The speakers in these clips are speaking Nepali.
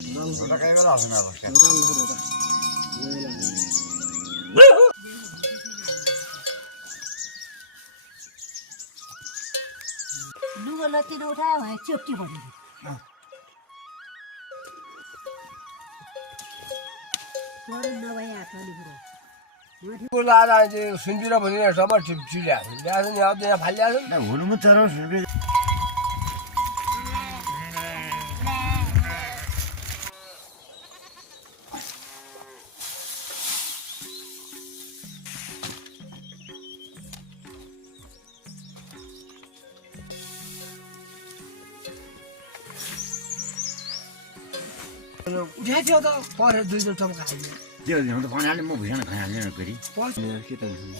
ওটা কাই বেলা আছে না বসে लुगा लत्ती उठायो भने चेप्टी पऱ्यो नभए आँखाले कुरो लादा सुनबिर भने सब चिल्या ल्याएको नि अब यहाँ फालिरहेको ना हुनुमा चरा सुनबि उठ्या थियो त परेर दुई दुई टम खाइदियो त्यो दिन त बनाले म भुइँमा खाइहाल्ने न फेरि के त दिन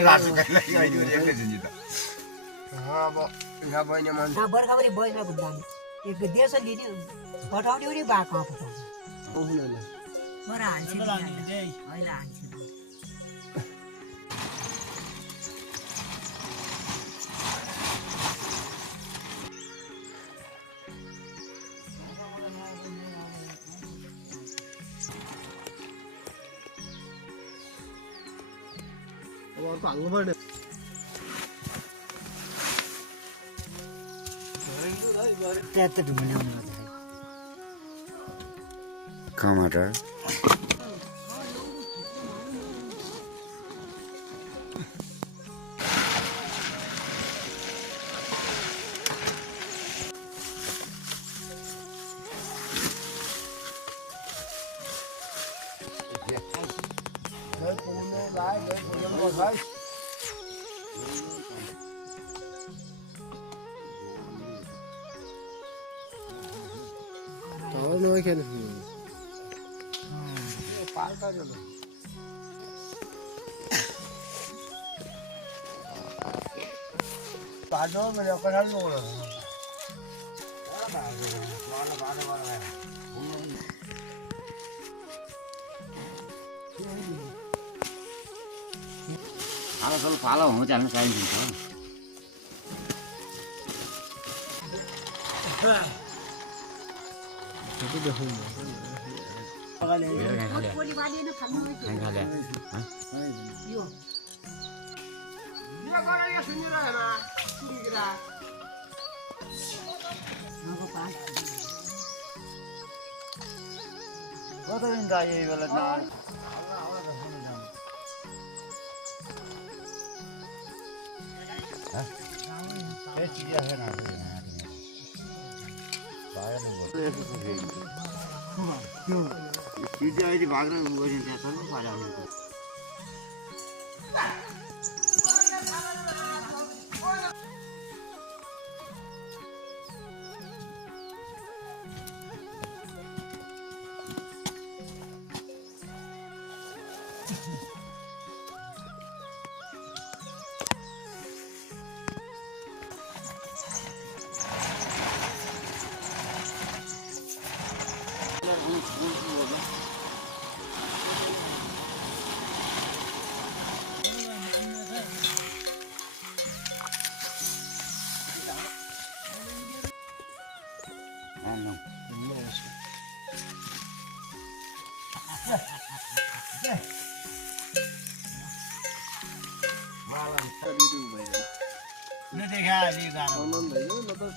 रातो खाइलाई आइदियो एकले दिन्छ त अब यहाँ बहिनी मन बर्खाभरि बहिना बुझ्दाने एक देश लिने पठाउने पनि बाघमा पठाउँछ पर हान्छ अहिले हान्छ त्यात ढुम्याउने टमाटर Nói khen पाल्टा चलो पाजो मेरे को ना लो आला सब पाला हो जाने चाहिए तो देखो कोली बाली न खानु खाले यो यो गरे यो सुनिरहेन सुनिगिरा नगो पास कता दिन त यही बेला न ए चिडिया है ना चिडिया यदि भाग्न गइन्छ त्यहाँ छ पारा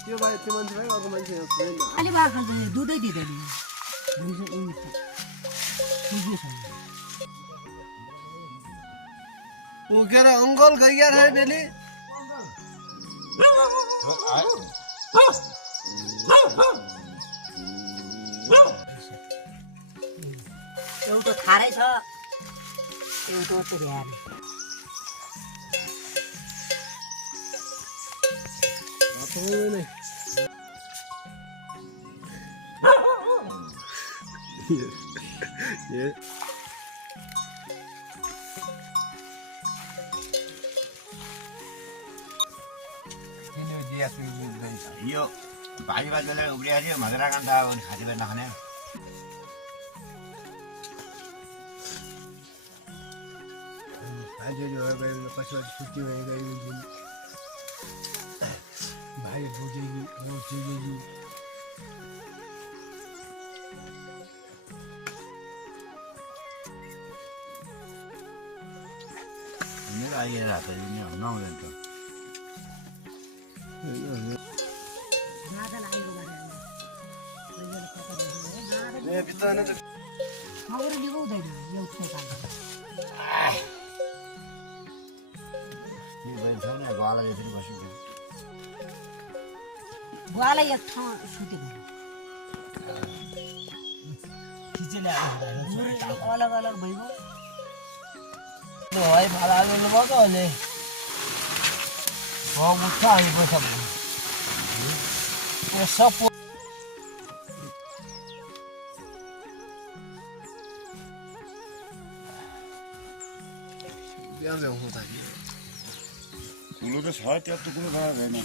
त्यो भाइ त्यो मान्छे भाइ अर्को मान्छे अलि बाख्रा दुधै दिँदैन उकेर अङ्कल खैया रहे बेली एउटा खारै छ एउटा त ध्यान ग्यास मिल्दैन यो भाजी बेला उब्रिया थियो मधुरा काण्ड अब खाँदै बेला नखाने आज जो है पछि छुट्टी भएर गइदिनु भाइ बुझेगी वो चीजेगी मेरो आइएर हात नआउँदैन त ए बित्तान त खबर दिएको हुँदैन एउटा काम यो बहिनी छैन गला जसरी बसिन्छ बुवालाई एक ठाउँ सुतेको अलग अलग भइगयो है भाडा हाल्नु पर्छ अहिले उठ्छ हामी पैसा सब ठुलो त छ त्यस्तो कुरो छैन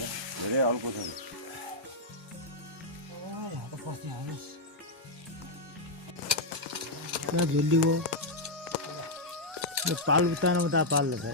धेरै हल्को छ झुल्लीको पाल उतार्नु उता पाल्लो छ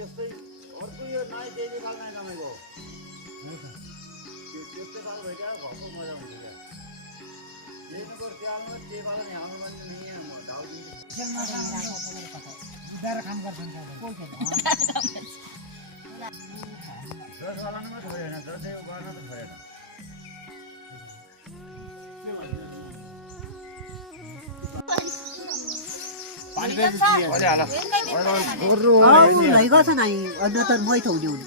त्यस्तै अर्को यो नाइ देवी कालमा तपाईँको त्यो त्यस्तै पाल भइदियो घरको मजा हुन्छ क्या यही नगर त्यालमा त्यही पाल नि हाम्रो मान्छे यहाँ ढाउ दस चलाउनुमा छोडेन दस गर्न त छोडेन लैगएको छ नि न त मै थौनी हुनु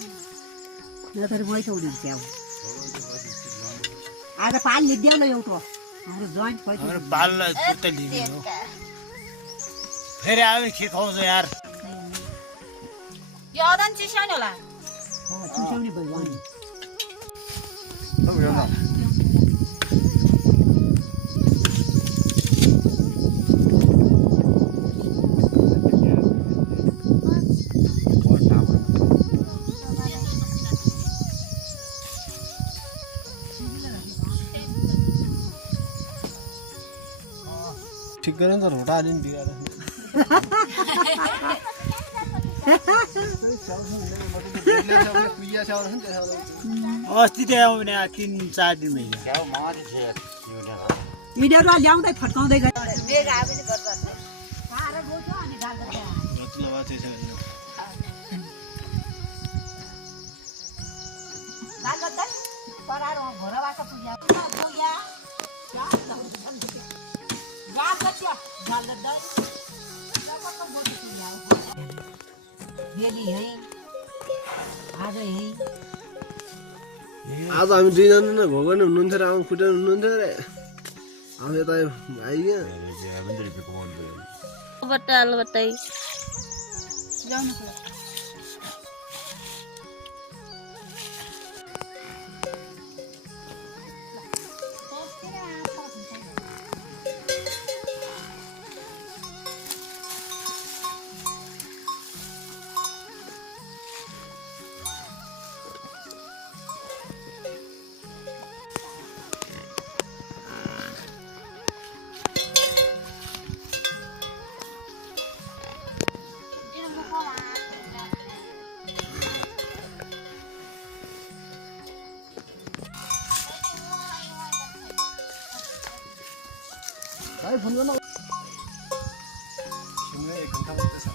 न त मै थौनी हुन्छ अब आज पाल लिदियो ल एउटा हाम्रो जोइन्ट हाम्रो बाललाई पुत्ता लिनु फेरि आयो के खुवाउँछ यार यो अदन चिसाउने होला चिसाउने भयो अनि ठिक गरेन त रोटा अलि बिगार अस्ति त्यहाँ आउने 3-4 दिन भइगयो क्या हो माथि छ यिनीहरू ल्याउँदै फर्काउँदै गए मेघ आयो पनि गर्छ साह्रो गोच्यो अनि गाल्दै गाल्दै परार घरबाट पुग्या पुग्या आज हामी दुईजना नै भगवान हुनुहुन्थ्यो र आउनु खुट्टा हुनुहुन्थ्यो रे अब यता आइगयो बट्टाल बट्टाई जाउनु पर्यो भाइ फोन गर्न सुन्ने 1 घण्टा मात्रै छ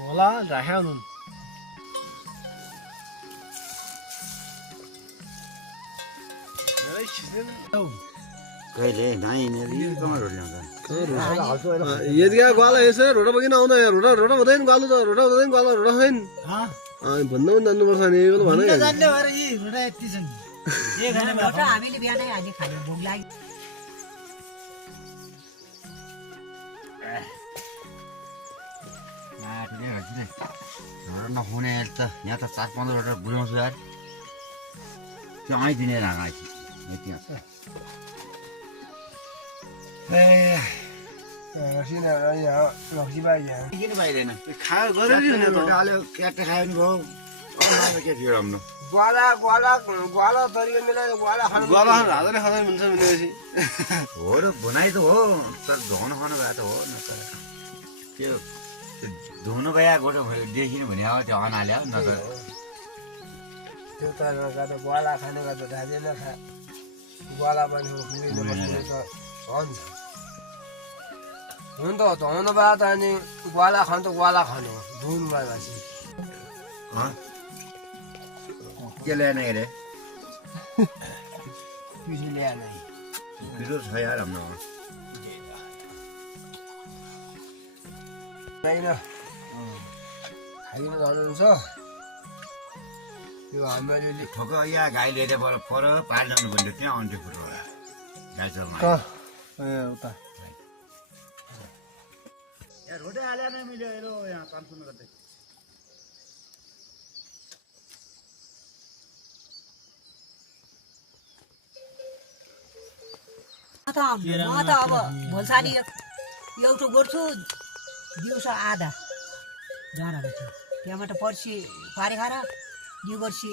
होला राख्या हुनु कहिले नाइ कमर ल्याउँदा यदि क्या ग्वाला यसो रोटा बगिन आउँदा रोटा रोटा हुँदैन ग्वालो त रोटा हुँदैन ग्वाला रोटा हुँदैन भन्नु पनि जान्नुपर्छ नि भन जान्ने भएर यी रोटा यति छन् रोटा हामीले बिहानै हाली खाने भोक लाग्यो नहुने त यहाँ त 4-15 वटा बुझाउँछु यार त्यो आइदिने रागा यति किन पाइँदैन खायो गरेर नि त रोटाले क्याटे खायो नि भयो के थियो राम्रो ग्वाला ग्वाला ग्वाला तरिका मिलाएर ग्वाला खानु ग्वाला खानु हातले खाँदैन हुन्छ भनेपछि हो र बनाइ त हो तर धुन खानु भए त हो न त त्यो धुनु भए गोठो देखिनु भने अब त्यो अनाले न त त्यो त नगर्दा ग्वाला खाने गर्दा धाँदैन खा ग्वाला पनि हुन्छ हुन त धुनु भए त अनि ग्वाला खानु त ग्वाला खानु हो धुनु भएपछि के ल्याएन अरे पिसो ल्याएन पिरो छ यार हाम्रोमा होइन खाइदिनु जानुहुन्छ यो हामीले ठोक यहाँ गाई लिएर पर पाल जानु भन्यो त्यहाँ अन्त्य कुरो गाई चल्मा उता रोटी हाले नै मिल्यो हेलो यहाँ काम सुन्नु गर्दै म त अब भोलसारी एउटा गर्छु दिउँसो आधा जाँडा रहेछ त्यहाँबाट पर्सि पारे खाएर यो वर्षी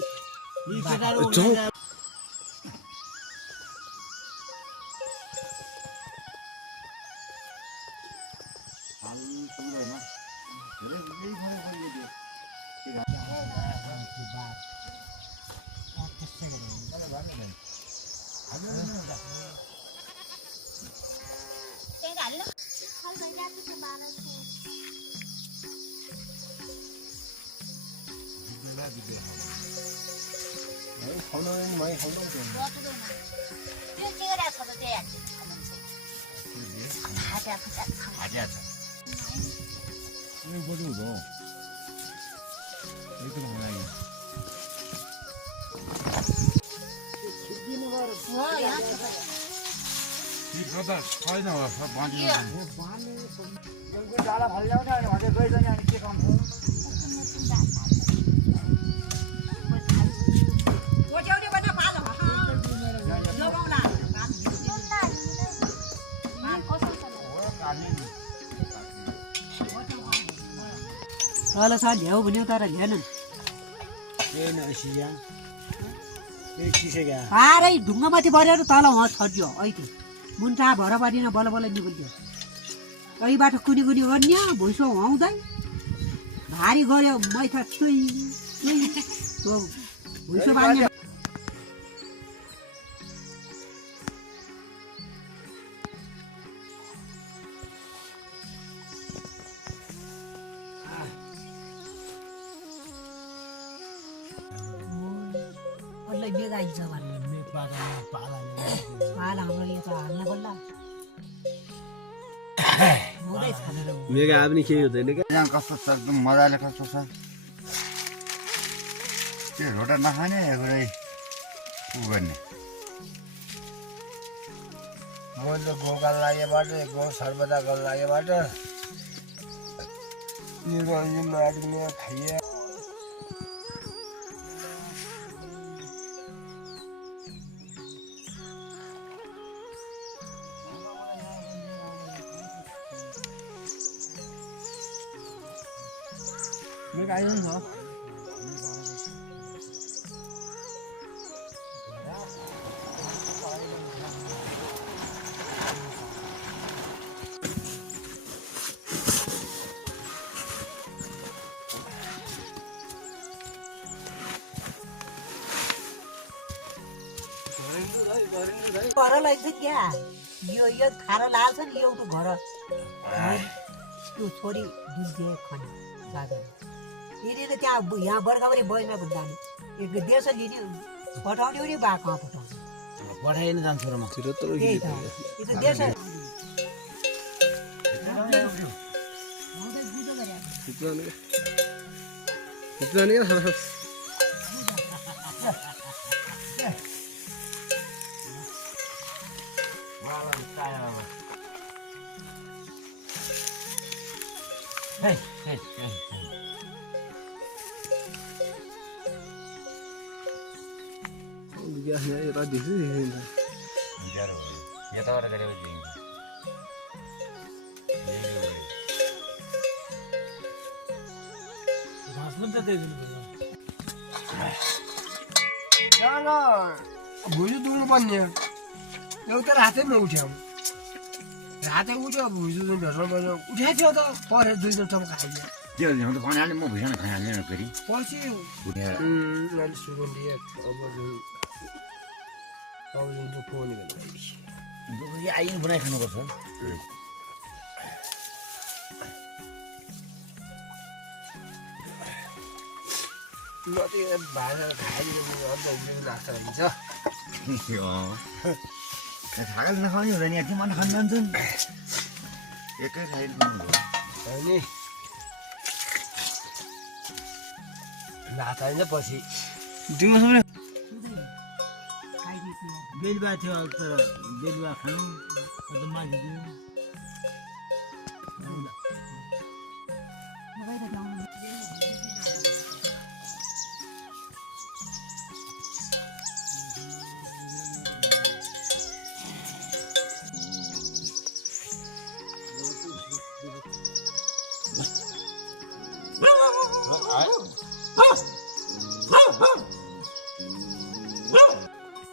तल छ ल्याऊ भन्यो तर ल्याएनन् पारै ढुङ्गामाथि बढेर तल उहाँ छर्यो ऐति मुन्टा भर परिन बल्ल बल्ल निकुल्यो कहीबाट कुनी कुनी गर्ने भुइँसो हुँदै भारी गऱ्यो मैथा चुई चुई त्यो भुइँसो बाँध्ने मेगा पनि केही हुँदैन क्या यहाँ कस्तो छ एकदम मजाले कस्तो छ त्यो रोटा नखाने एउटै उ गर्ने मैले गोका लागेबाट गौ सर्वदा गर्न लागेबाट खाइए घर लाग्छ क्या यो खाएर लाग्छ नि एउटा घर त्यो छोरी दुध दिए खने जाँदैन यिनीहरू त्यहाँ यहाँ बर्खाभरि बयमा जाने एक देश लिने पठाउने पनि बा कहाँ पठाउने पठाइन जान्छ र म छिटो त त्यही त यो त देश यताबाट गरेपछि घाँस पनि त दिइदिनु पर्यो भुइँ दुख्नु पर्ने एउटा रातैमा उठ्याउ रातै उठ्यो भुइँ दुख्नु उठाएको थियो त परेर 2 दिनसम्म खाइदियो त्यो ल्याउँदा बनाले म भिजन खाइहाल्ने फेरि पछि अहिले सुगन्धी अब फोन आइनु बनाइ खानुपर्छ भाषा खाइदिनु लाग्छ हुन्छ थाकल नखाउने हुँदैन यहाँ मन खान जान्छन् एकै खाइदिनु नि नाता पछि बेलुका थियो त बेलुका खानु अन्त मागिदियो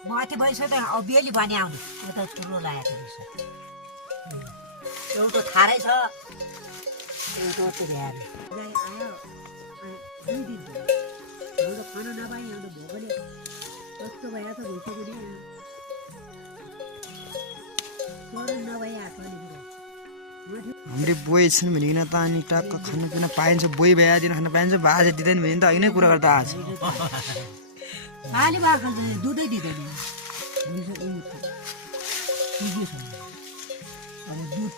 माथि भइसक्यो अब बेली भने आउने यता ठुलो लागेको रहेछ एउटा थारै छ एउटा त भ्याएर आयो 2 दिन एउटा खाना नपाइ एउटा भोकले कस्तो भइरहेको छ भइसक्यो नि नभइआएको नि हामीले बोय छन् भनिकन त अनि टक्क खानापिना पाइन्छ बोय भ्याइदिन खान पाइन्छ भाजा दिँदैन भने त होइन कुरा गर्दा आज पाली बाख्रा दुधै दिँदैन अब दुध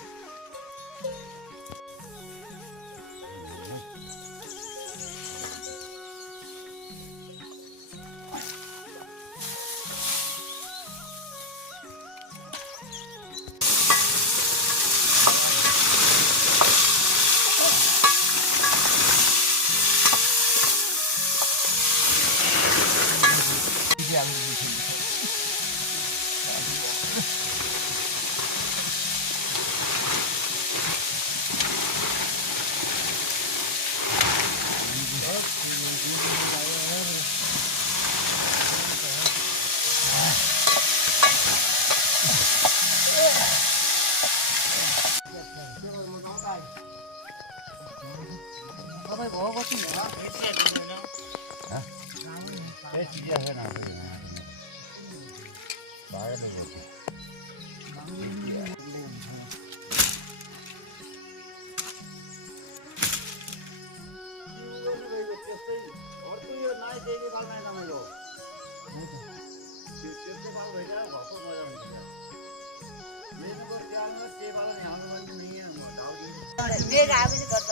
मेघ आए पनि गर्छ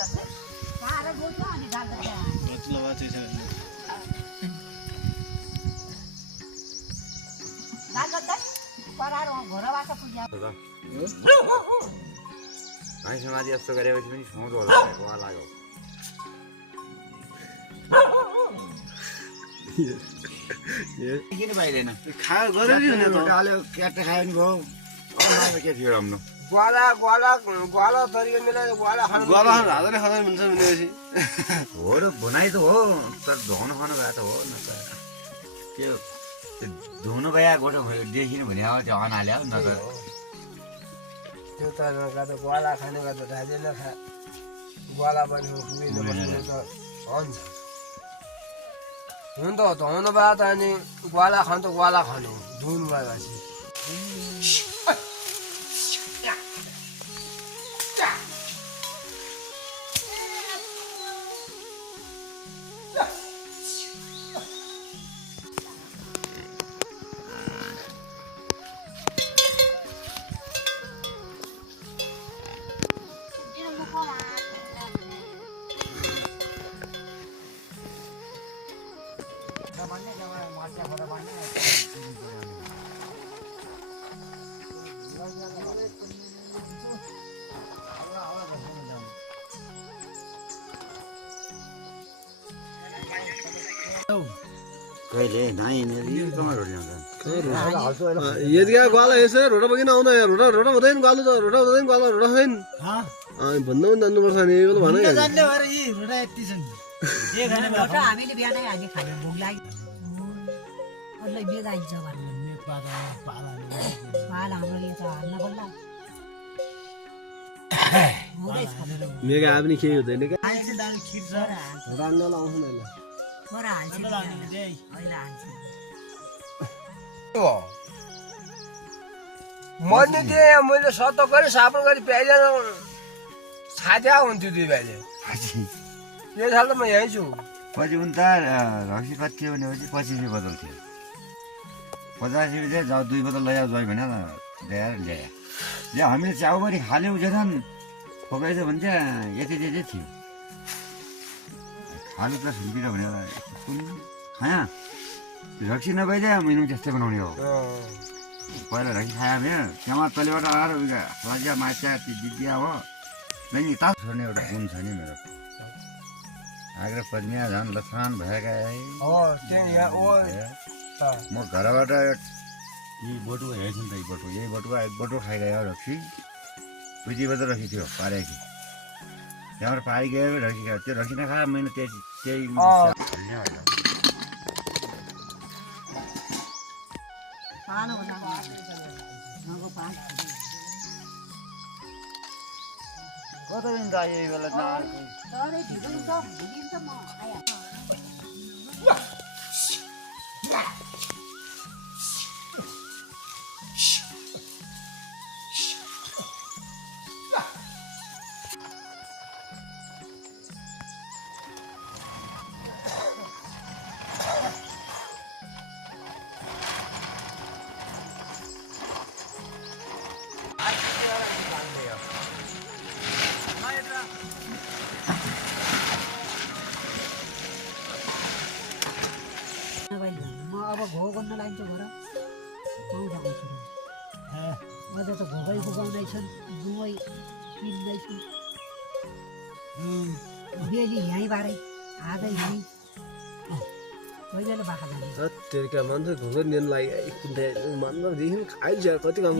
साह्रो बोल्छ अनि जान्छ घोराबाट पुग्यो समाधि यस्तो गरेपछि पनि सुहाउँदो होला लाग्यो किन पाइँदैन खायो गरेर हुने त क्याट खायो नि भयो के थियो राम्रो ग्वाला तरिका मिलाएर ग्वाला खानु ग्वाला हातले खाँदा हुन्छ भनेपछि हो र भनाइ त हो तर धुन खानु भए त हो न त के धुनु भए गोठो देखिनु भने अब त्यो अनाल्यो न त त्यो त नका त ग्वाला खाने गर्दा राजे नखा ग्वाला पनि पुगिनु पर्ने त हुन्छ हुन त धुनु भए त अनि ग्वाला खानु त ग्वाला खानु धुनु भएपछि कहिले नाइ यिनीहरू कमा रोटी ल्याउँछ यतिका ग्वाला यसो रोटा बगिन आउँदा रोटा रोटा हुँदैन ग्वालो त रोटा हुँदैन ग्वालो रोटा छैन भन्दा पनि जान्नुपर्छ नि यो भने जान्ने भएर यी रोटा यति छन् के खाने एउटा हामीले बिहानै हामी खाने भोक लाग्यो अरूलाई बेग आइन्छ भन्नु पाल हाम्रो यो त हाल्न पर्ला मेगा आए पनि केही हुँदैन क्या हाल्छ दाल खिर छ रान्नलाई आउँछ नि पर हाल्छ अहिले हाल्छ मैले दिएँ मैले सत्तो गरी साबुन गरी प्याइलेन छाड्या हुन्थ्यो दुई भाइले यो साल त म यहीँ छु पछि उनी त रक्सी कति थियो भनेपछि 25 बोतल थियो 50 रुपियाँ जाऊ 2 बोतल लैजाऊ जोइ भने ल्याएर ल्याए या हामीले च्याउबरी खाल्यौँ जन खोकाइछ भने चाहिँ यति थियो खालु त सुन्दिन भनेर खाया रक्सी नभइदिए मैले त्यस्तै बनाउने हो पहिला रक्सी खायो भने त्यहाँ तलेबाट आएर रजिया माछा दिदिया हो नि तास छोड्ने एउटा गुण छ नि मेरो आग्रा पद्मिया झन् लथान भएका म घरबाट यही बटुको हेर्छु नि त यही बटुको एक बटु खाइरहेको रक्सी 2 बजे रक्सी थियो पारेकी त्यहाँबाट पारी गयो रक्सी खायो त्यो रक्सी नखाएर मैले त्यही पालो नगो पाल कता दिन त यही बेला तरै ढिलो हुन्छ भुलिन्छ म आया म अब घो गर्न लागिन्छ घर पाउँछ सुरु अझ त घोकै गुगाउँदै छन् दुवै पिन्दैछु बेली यहीँ बारै आधा यहीँ कोही बेला बाखा जाने तेरिका मान्छे घोगो नियन लागि मान्दा देखि खाइन्छ कति काम